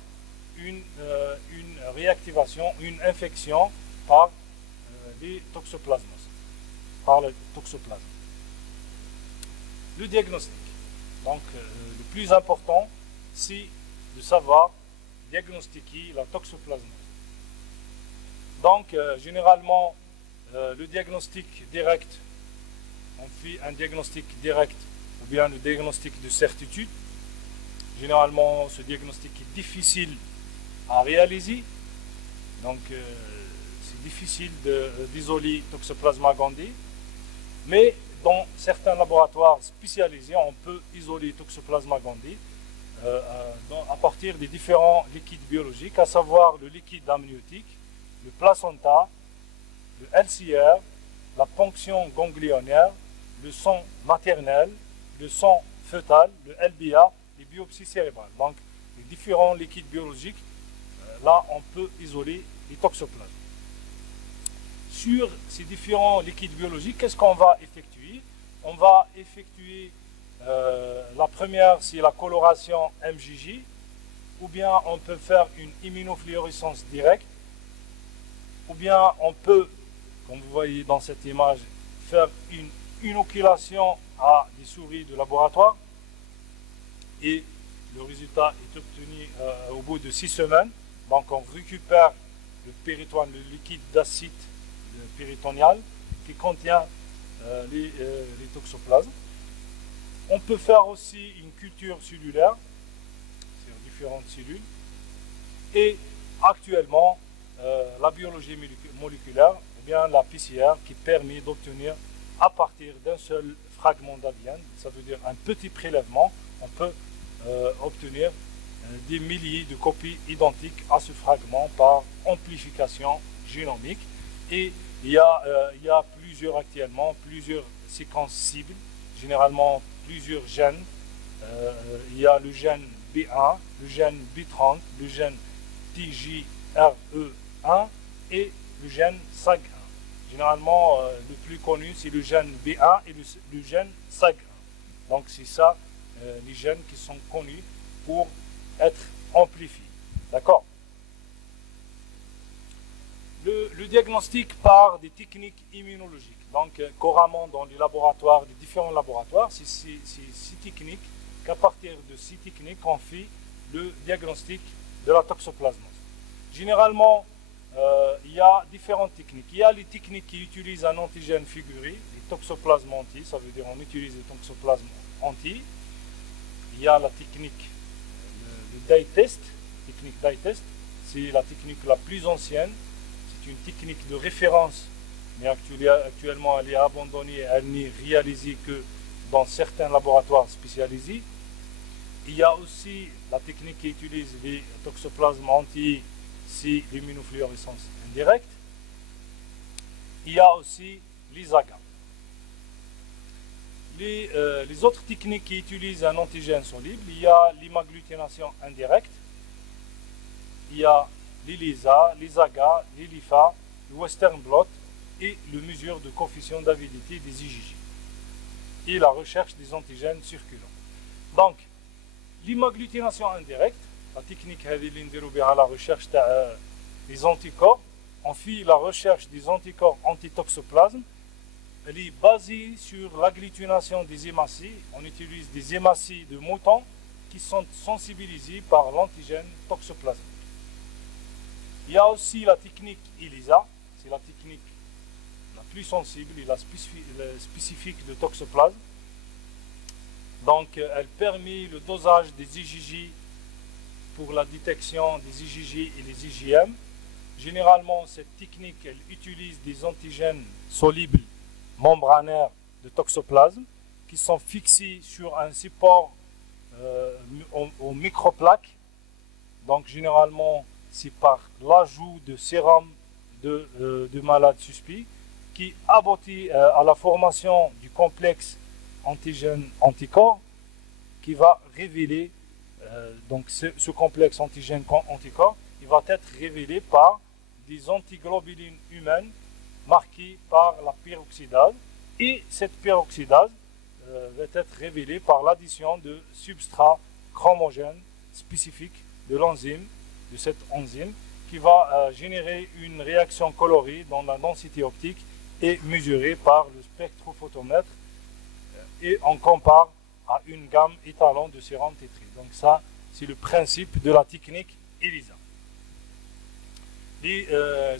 une réactivation, une infection par les toxoplasmoses, par le toxoplasme. Le diagnostic. Donc le plus important, c'est de savoir diagnostiquer la toxoplasmose. Donc généralement, le diagnostic direct, on fait un diagnostic direct ou bien le diagnostic de certitude. Généralement, ce diagnostic est difficile à réaliser, donc c'est difficile d'isoler Toxoplasma gondii, mais dans certains laboratoires spécialisés, on peut isoler Toxoplasma gondii à partir des différents liquides biologiques, à savoir le liquide amniotique, le placenta, le LCR, la ponction ganglionnaire, le sang maternel, le sang fœtal, le LBA, les biopsies cérébrales. Donc, les différents liquides biologiques, là, on peut isoler les toxoplasmes. Sur ces différents liquides biologiques, qu'est-ce qu'on va effectuer? On va effectuer, la première, c'est la coloration MJJ, ou bien on peut faire une immunofluorescence directe, ou bien on peut, comme vous voyez dans cette image, faire une inoculation à des souris de laboratoire, et le résultat est obtenu au bout de 6 semaines. Donc on récupère le péritoine, le liquide d'acide péritonéal qui contient les toxoplasmes. On peut faire aussi une culture cellulaire sur différentes cellules. Et actuellement, la biologie moléculaire, ou bien la PCR, qui permet d'obtenir à partir d'un seul fragment d'ADN, ça veut dire un petit prélèvement, on peut obtenir des milliers de copies identiques à ce fragment par amplification génomique. Et il y a plusieurs séquences cibles, généralement plusieurs gènes. Il y a le gène B1, le gène B30, le gène TGRE1 et le gène SAG1. Généralement, le plus connu, c'est le gène B1 et le gène SAG1. Donc, c'est ça, les gènes qui sont connus pour être amplifiés. D'accord? Le diagnostic par des techniques immunologiques. Donc, couramment dans les laboratoires, les différents laboratoires, c'est ces techniques, qu'à partir de ces techniques, on fait le diagnostic de la toxoplasmose. Généralement, il y a différentes techniques. Il y a les techniques qui utilisent un antigène figuré, les toxoplasmes anti, ça veut dire on utilise les toxoplasmes anti. Il y a la technique, le dye test. Technique dye test, c'est la technique la plus ancienne. C'est une technique de référence, mais actuellement elle est abandonnée, elle n'est réalisée que dans certains laboratoires spécialisés. Il y a aussi la technique qui utilise les toxoplasmes anti, c'est l'immunofluorescence indirecte. Il y a aussi les AGA. Les autres techniques qui utilisent un antigène soluble, il y a l'hémagglutination indirecte, il y a l'ELISA, les AGA, l'ELIFA, le Western blot et le mesure de coefficient d'avidité des IgG et la recherche des antigènes circulants. Donc, l'hémagglutination indirecte, la technique à la recherche des anticorps, on fait la recherche des anticorps antitoxoplasme. Elle est basée sur l'agglutination des hématies. On utilise des hématies de moutons qui sont sensibilisées par l'antigène toxoplasmique. Il y a aussi la technique ELISA, c'est la technique la plus sensible et la spécifique de toxoplasme. Donc, elle permet le dosage des IgG pour la détection des IgG et les IgM. Généralement, cette technique, elle utilise des antigènes solubles membranaires de toxoplasme qui sont fixés sur un support aux microplaques. Donc, généralement, c'est par l'ajout de sérum de malades suspects qui aboutit à la formation du complexe antigène-anticorps qui va révéler, donc ce complexe antigène-anticorps, il va être révélé par des antiglobulines humaines marquées par la peroxydase, et cette peroxydase va être révélée par l'addition de substrats chromogènes spécifiques de l'enzyme, de cette enzyme, qui va générer une réaction colorée dans la densité optique et mesurée par le spectrophotomètre, et on compare à une gamme étalon de sérum tétré. Donc ça, c'est le principe de la technique ELISA. Les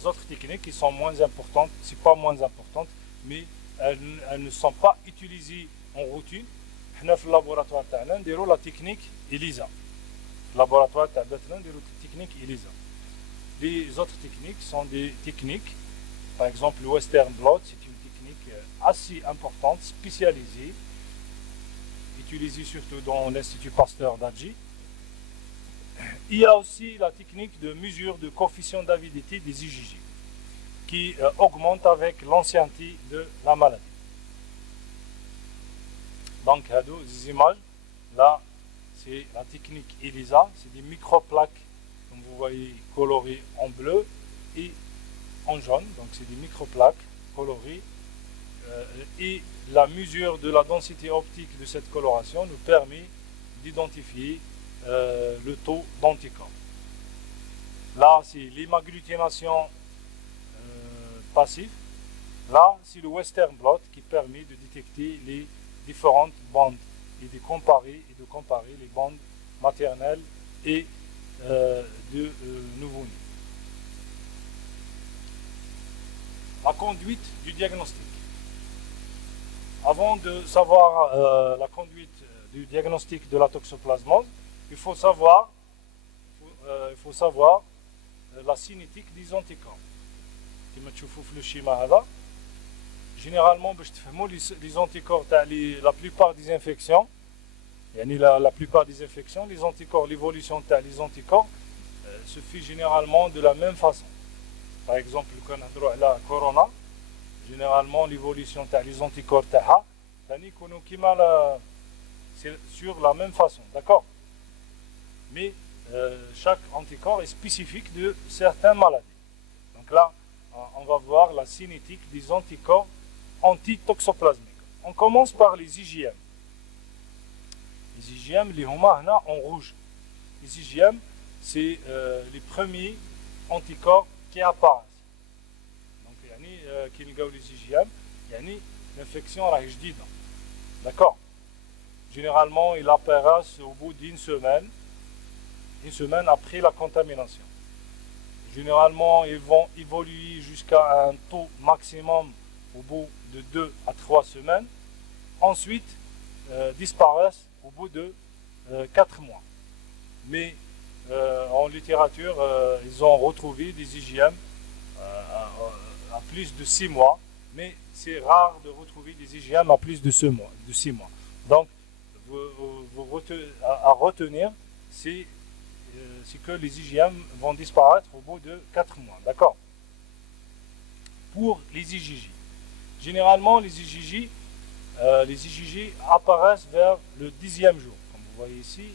autres techniques qui sont moins importantes, c'est pas moins importantes, mais elles ne sont pas utilisées en routine. Dans le laboratoire, on a la technique ELISA. Le laboratoire, on a la technique ELISA. Les autres techniques sont des techniques, par exemple le Western blot, c'est une technique assez importante, spécialisée, utilisée surtout dans l'Institut Pasteur d'Alger. Il y a aussi la technique de mesure de coefficient d'avidité des IgG qui augmente avec l'ancienneté de la maladie. Donc, ces images, là, c'est la technique ELISA, c'est des microplaques, comme vous voyez, colorées en bleu et en jaune. Donc, c'est des microplaques colorées. Et la mesure de la densité optique de cette coloration nous permet d'identifier le taux d'anticorps. Là, c'est l'hémagglutination passive. Là, c'est le Western blot qui permet de détecter les différentes bandes et de comparer les bandes maternelles et de nouveau-nés. La conduite du diagnostic. Avant de savoir la conduite du diagnostic de la toxoplasmose, il faut savoir la cinétique des anticorps. Comme vous voyez dans le schéma, généralement, les anticorps, la plupart des infections, la plupart des infections, les anticorps, l'évolution des anticorps se fait généralement de la même façon. Par exemple, quand on a la corona, généralement l'évolution des anticorps c'est sur la même façon, d'accord? Mais chaque anticorps est spécifique de certaines maladies. Donc là, on va voir la cinétique des anticorps antitoxoplasmiques. On commence par les IgM. Les IgM, les hommes en rouge. Les IgM, c'est les premiers anticorps qui apparaissent. Donc, qui nous les IgM, l'infection est جديدة. D'accord? Généralement, il apparaît au bout d'une semaine. une semaine après la contamination. Généralement, ils vont évoluer jusqu'à un taux maximum au bout de 2 à 3 semaines. Ensuite, disparaissent au bout de 4 mois. Mais en littérature, ils ont retrouvé des IgM à plus de 6 mois. Mais c'est rare de retrouver des IgM à plus de 6 mois. Donc, à retenir, c'est que les IgM vont disparaître au bout de 4 mois. D'accord? Pour les IgJ. Généralement, les IgJ apparaissent vers le 10e jour. Comme vous voyez ici,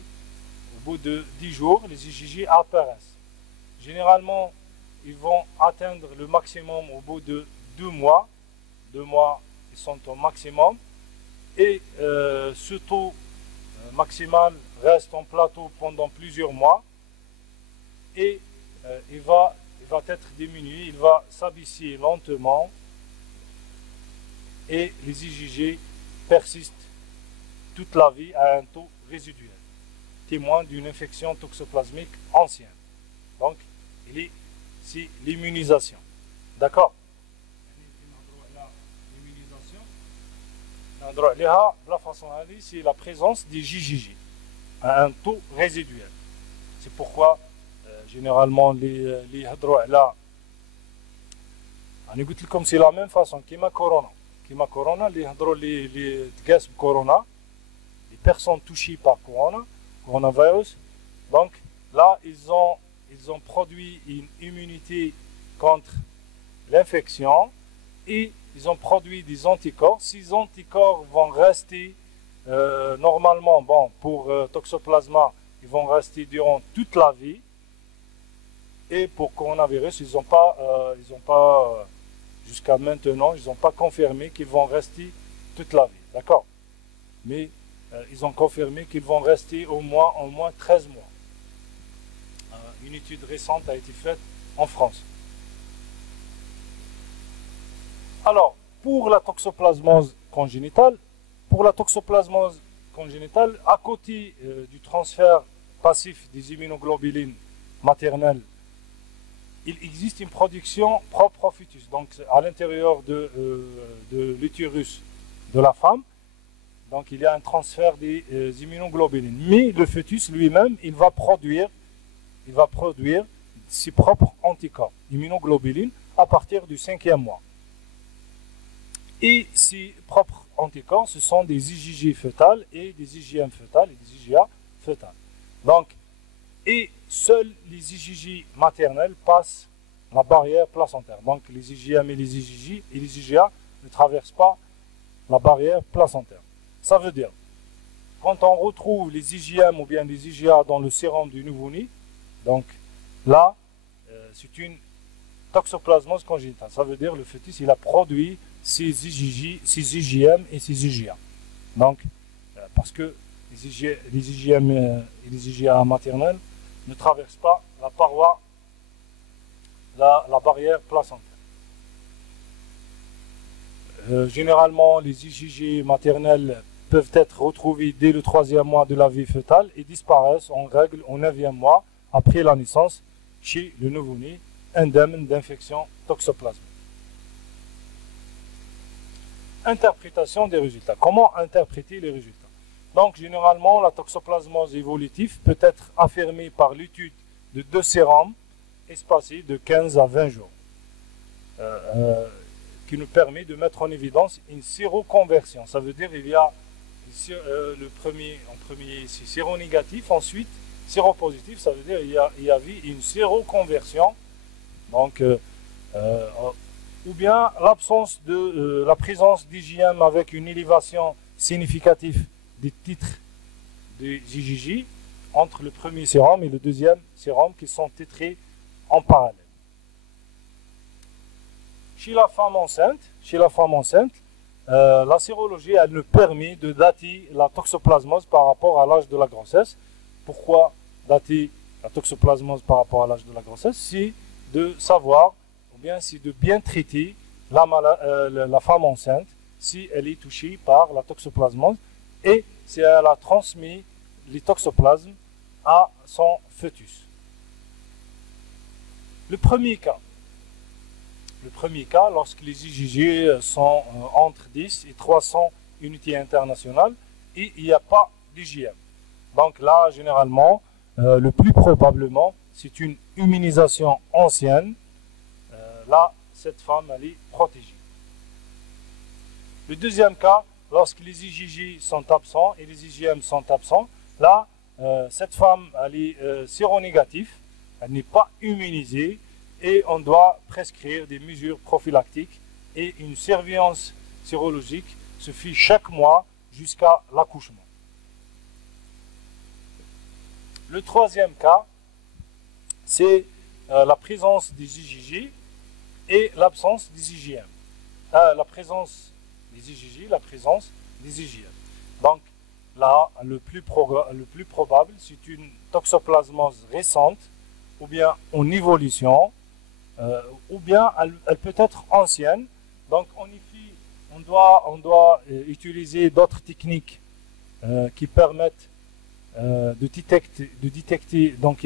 au bout de 10 jours, les IgJ apparaissent. Généralement, ils vont atteindre le maximum au bout de 2 mois. 2 mois, ils sont au maximum. Et ce taux maximal reste en plateau pendant plusieurs mois. Et il va être diminué, il va s'abaisser lentement. Et les IgG persistent toute la vie à un taux résiduel, témoin d'une infection toxoplasmique ancienne. Donc, c'est l'immunisation. D'accord? La façon c'est la présence des IgG à un taux résiduel. C'est pourquoi, généralement, les hadro'ala, comme c'est la même façon, qui m'a corona. Les corona, les personnes touchées par coronavirus, donc là ils ont produit une immunité contre l'infection et ils ont produit des anticorps. Ces anticorps vont rester normalement, pour Toxoplasma, ils vont rester durant toute la vie. Et pour coronavirus, ils n'ont pas jusqu'à maintenant, ils n'ont pas confirmé qu'ils vont rester toute la vie. D'accord? Mais ils ont confirmé qu'ils vont rester au moins 13 mois. Une étude récente a été faite en France. Alors, pour la toxoplasmose congénitale, à côté du transfert passif des immunoglobulines maternelles, il existe une production propre au fœtus, donc à l'intérieur de l'utérus de la femme. Donc il y a un transfert des immunoglobulines. Mais le fœtus lui-même, il va produire ses propres anticorps, immunoglobulines, à partir du 5e mois. Et ces propres anticorps, ce sont des IgG fœtales et des IgM fœtales et des IgA fœtales. Donc, et seuls les IgG maternels passent la barrière placentaire. Donc les IgM et les IgG et les IgA ne traversent pas la barrière placentaire. Ça veut dire, quand on retrouve les IgM ou bien les IgA dans le sérum du nouveau-né, donc là, c'est une toxoplasmose congénitale. Ça veut dire le fœtus, il a produit ses IgM et ses IgA. Donc, parce que les IgM et les IgA maternels ne traversent pas la paroi, la barrière placentaire. Généralement, les IgG maternels peuvent être retrouvés dès le 3e mois de la vie fœtale et disparaissent en règle au 9e mois après la naissance chez le nouveau-né indemne d'infection toxoplasmique. Interprétation des résultats. Comment interpréter les résultats? Donc, généralement, la toxoplasmose évolutive peut être affirmée par l'étude de 2 sérums espacés de 15 à 20 jours, qui nous permet de mettre en évidence une séroconversion. Ça veut dire qu'il y a le premier c'est séronégatif, ensuite séropositif, ça veut dire qu'il y avait une séroconversion. Donc, ou bien l'absence de la présence d'IgM avec une élévation significative des titres des IgG entre le premier sérum et le deuxième sérum qui sont titrés en parallèle. Chez la femme enceinte, la sérologie, elle nous permet de dater la toxoplasmose par rapport à l'âge de la grossesse. Pourquoi dater la toxoplasmose par rapport à l'âge de la grossesse? C'est de savoir, ou bien c'est de bien traiter la femme enceinte si elle est touchée par la toxoplasmose et si elle a transmis les toxoplasmes à son fœtus. Le premier cas, lorsque les IgG sont entre 10 et 300 unités internationales et il n'y a pas d'IgM. Donc là, généralement, le plus probablement, c'est une immunisation ancienne. Là, cette femme, elle est protégée. Le deuxième cas, lorsque les IgG sont absents et les IgM sont absents, là, cette femme, elle est séronégative, elle n'est pas immunisée et on doit prescrire des mesures prophylactiques et une surveillance sérologique se fait chaque mois jusqu'à l'accouchement. Le troisième cas, c'est la présence des IgG et l'absence des IgM. La présence des IgG, la présence des IgM. Donc là, le plus probable, c'est une toxoplasmose récente, ou bien en évolution, ou bien elle peut être ancienne. Donc on doit utiliser d'autres techniques qui permettent de détecter donc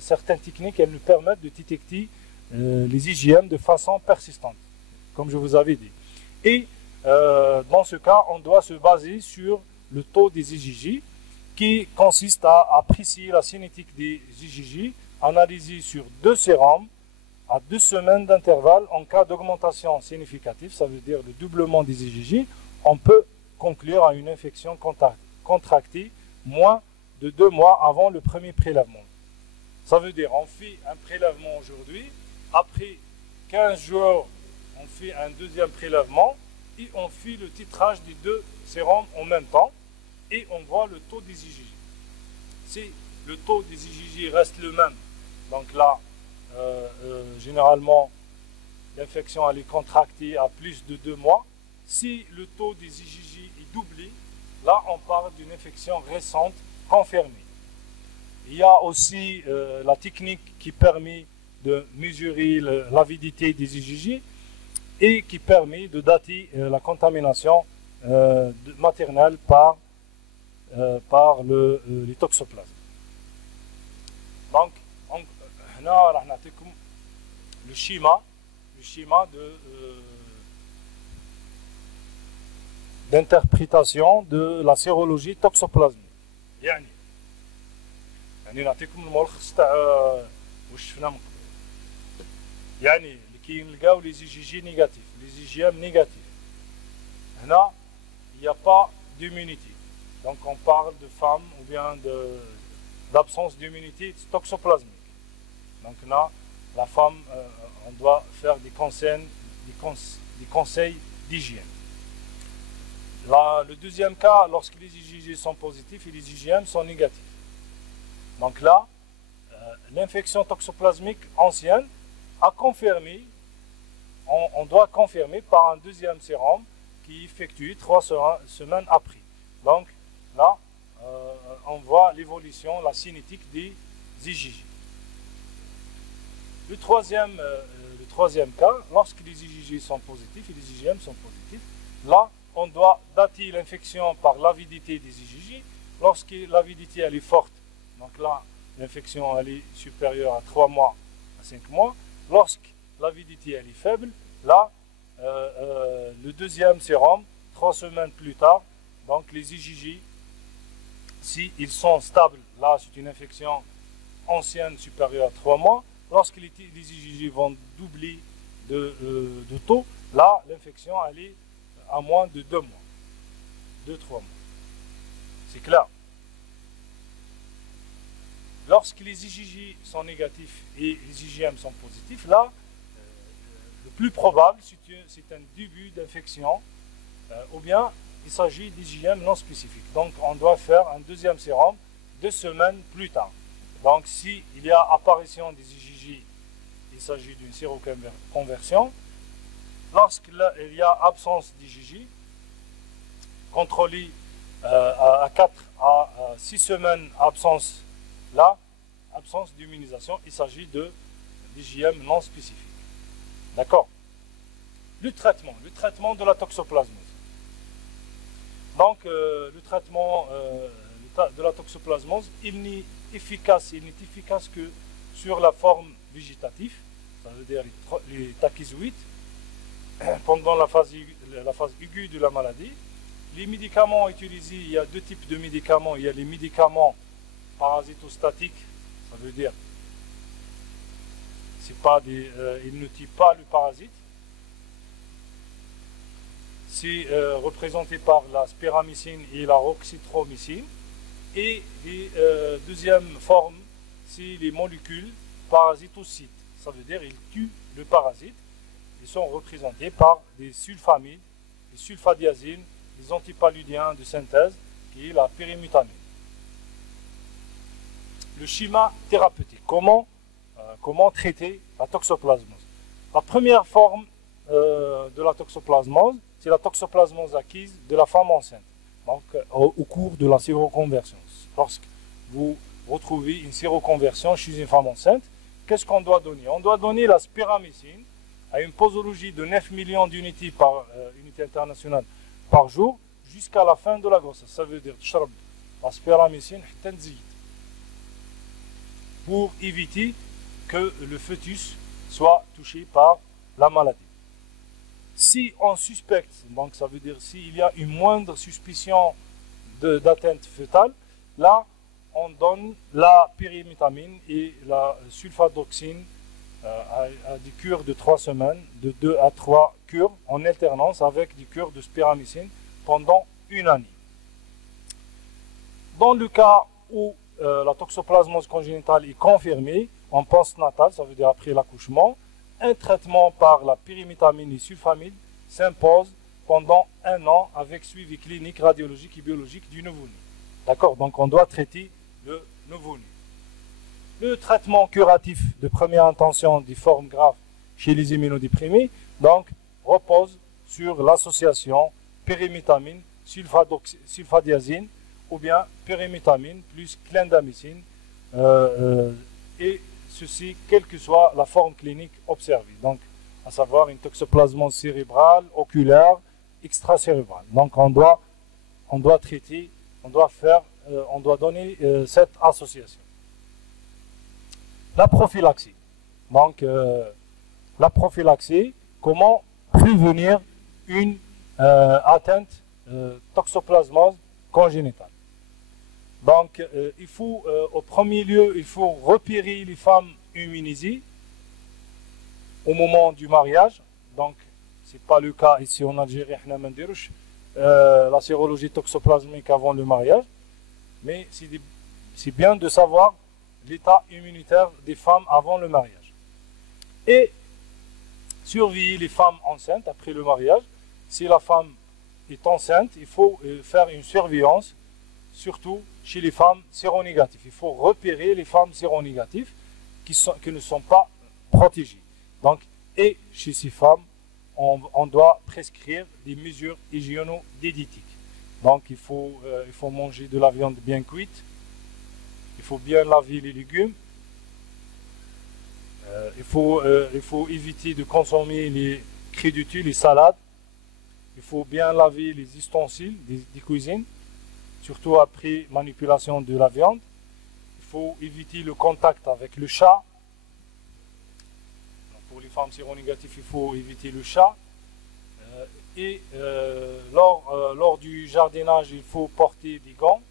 certaines techniques, elles nous permettent de détecter les IgM de façon persistante, comme je vous avais dit. Et dans ce cas, on doit se baser sur le taux des IgG qui consiste à apprécier la cinétique des IgG analysée sur 2 sérums à 2 semaines d'intervalle. En cas d'augmentation significative, ça veut dire le doublement des IgG, on peut conclure à une infection contractée moins de 2 mois avant le premier prélèvement. Ça veut dire on fait un prélèvement aujourd'hui, après 15 jours, on fait un deuxième prélèvement et on fait le titrage des 2 sérums en même temps et on voit le taux des IgG. Si le taux des IgG reste le même, donc là, généralement, l'infection elle est contractée à plus de 2 mois. Si le taux des IgG est doublé, là, on parle d'une infection récente confirmée. Il y a aussi la technique qui permet de mesurer l'avidité des IgG et qui permet de dater la contamination maternelle par les toxoplasmes. Donc, le schéma d'interprétation de la sérologie toxoplasmique. يعني نعطيكم الملخص تاع واش شفنا من قبل. يعني اللي كيلقاو لي زي جي جي نيجاتيف لي زي جي ام نيجاتيف هنا il n'y a pas d'immunité. Donc on parle de femmes ou bien d'absence d'immunité toxoplasmique. Donc là, la femme, on doit faire des conseils d'hygiène. Le deuxième cas, lorsque les IgG sont positifs et les IgM sont négatifs. Donc là, l'infection toxoplasmique ancienne a confirmé, on doit confirmer par un deuxième sérum qui est effectué 3 semaines après. Donc là, on voit l'évolution, la cinétique des IgG. Le troisième cas, lorsque les IgG sont positifs et les IgM sont positifs, là, on doit dater l'infection par l'avidité des IgG. Lorsque l'avidité elle est forte, donc là, l'infection elle est supérieure à 3 mois à 5 mois. Lorsque l'avidité elle est faible, là, le deuxième sérum, 3 semaines plus tard, donc les IgG, s'ils sont stables, là c'est une infection ancienne supérieure à 3 mois. Lorsque les IgG vont doubler de taux, là l'infection elle est à moins de 2 mois, 2-3 mois. C'est clair. Lorsque les IgG sont négatifs et les IgM sont positifs, là, le plus probable, c'est un début d'infection, ou bien il s'agit d'IgM non spécifiques. Donc, on doit faire un deuxième sérum 2 semaines plus tard. Donc, s'il y a apparition des IgG, il s'agit d'une séroconversion. Lorsqu'il y a absence d'IgG, contrôlée à 4 à 6 semaines absence, là, absence d'immunisation, il s'agit d'IgM non spécifique. D'accord? Le traitement de la toxoplasmose. Donc, le traitement de la toxoplasmose, il n'est efficace. Il n'est efficace que sur la forme végétative, ça veut dire les tachyzoïdes, pendant la phase aiguë de la maladie. Les médicaments utilisés, il y a deux types de médicaments. Il y a les médicaments parasitostatiques, ça veut dire ils ne tuent pas le parasite. C'est représenté par la spiramycine et la roxythromycine. Et les deuxième forme, c'est les molécules parasitocides. Ça veut dire qu'ils tuent le parasite. Ils sont représentés par des sulfamides, des sulfadiazines, des antipaludiens de synthèse, qui est la pyrimétamine. Le schéma thérapeutique. Comment traiter la toxoplasmose? La première forme de la toxoplasmose, c'est la toxoplasmose acquise de la femme enceinte, donc au cours de la séroconversion. Lorsque vous retrouvez une séroconversion chez une femme enceinte, qu'est-ce qu'on doit donner? On doit donner la spiramycine à une posologie de 9 millions d'unités par unité internationale par jour jusqu'à la fin de la grossesse. Ça veut dire la spiramycine pour éviter que le fœtus soit touché par la maladie. Si on suspecte, donc ça veut dire s'il y a une moindre suspicion d'atteinte fœtale, là on donne la pyrimétamine et la sulfadoxine à des cures de 3 semaines, de 2 à 3 cures en alternance avec des cures de spiramycine pendant une année. Dans le cas où la toxoplasmose congénitale est confirmée en postnatal, ça veut dire après l'accouchement, un traitement par la pyrimétamine et sulfamide s'impose pendant 1 an avec suivi clinique, radiologique et biologique du nouveau-né. D'accord? Donc on doit traiter le nouveau-né. Le traitement curatif de première intention des formes graves chez les immunodéprimés donc, repose sur l'association pyrimétamine, sulfadiazine ou bien pyrimétamine plus clindamycine et ceci quelle que soit la forme clinique observée. Donc, à savoir une toxoplasmose cérébrale, oculaire, extracérébrale. Donc, on doit traiter, on doit donner cette association. La prophylaxie. Donc, la prophylaxie, comment prévenir une atteinte toxoplasmose congénitale. Donc, il faut, au premier lieu, il faut repérer les femmes immunisées au moment du mariage. Donc, ce n'est pas le cas ici en Algérie, la sérologie toxoplasmique avant le mariage. Mais c'est bien de savoir l'état immunitaire des femmes avant le mariage. Et surveiller les femmes enceintes après le mariage. Si la femme est enceinte, il faut faire une surveillance, surtout chez les femmes séronégatives. Il faut repérer les femmes séronégatives qui ne sont pas protégées. Donc, et chez ces femmes, on doit prescrire des mesures hygiéno-diététiques. Donc, il faut manger de la viande bien cuite. Il faut bien laver les légumes. Il faut éviter de consommer les crudités, les salades. Il faut bien laver les ustensiles des cuisines, surtout après manipulation de la viande. Il faut éviter le contact avec le chat. Pour les femmes séronégatives, il faut éviter le chat. Lors du jardinage, il faut porter des gants.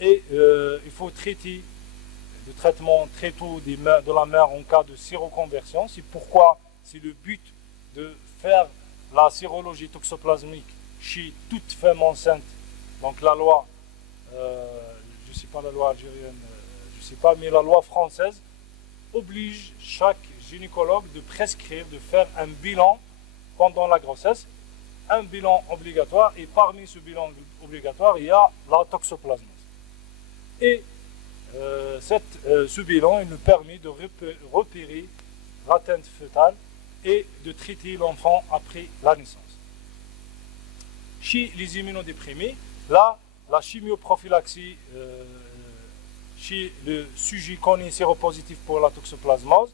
Et il faut traiter le traitement très tôt de la mère en cas de séroconversion. C'est pourquoi c'est le but de faire la sérologie toxoplasmique chez toute femme enceinte. Donc la loi, je ne sais pas la loi algérienne, je ne sais pas, mais la loi française oblige chaque gynécologue de prescrire, de faire un bilan pendant la grossesse, un bilan obligatoire, et parmi ce bilan obligatoire, il y a la toxoplasmose. Et ce bilan il nous permet de repérer l'atteinte fœtale et de traiter l'enfant après la naissance. Chez les immunodéprimés, là, la chimioprophylaxie chez le sujet qu'on est séropositif pour la toxoplasmose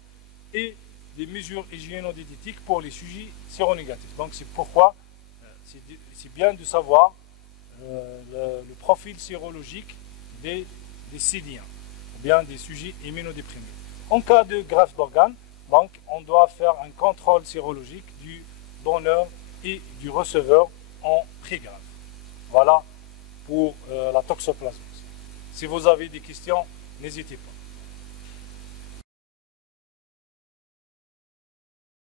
et des mesures hygiéno-diététiques pour les sujets séronégatifs. Donc c'est pourquoi c'est bien de savoir le profil sérologique des des Céliens ou bien des sujets immunodéprimés. En cas de greffe d'organes, donc, on doit faire un contrôle sérologique du donneur et du receveur en pré-greffe. Voilà pour la toxoplasmose. Si vous avez des questions, n'hésitez pas.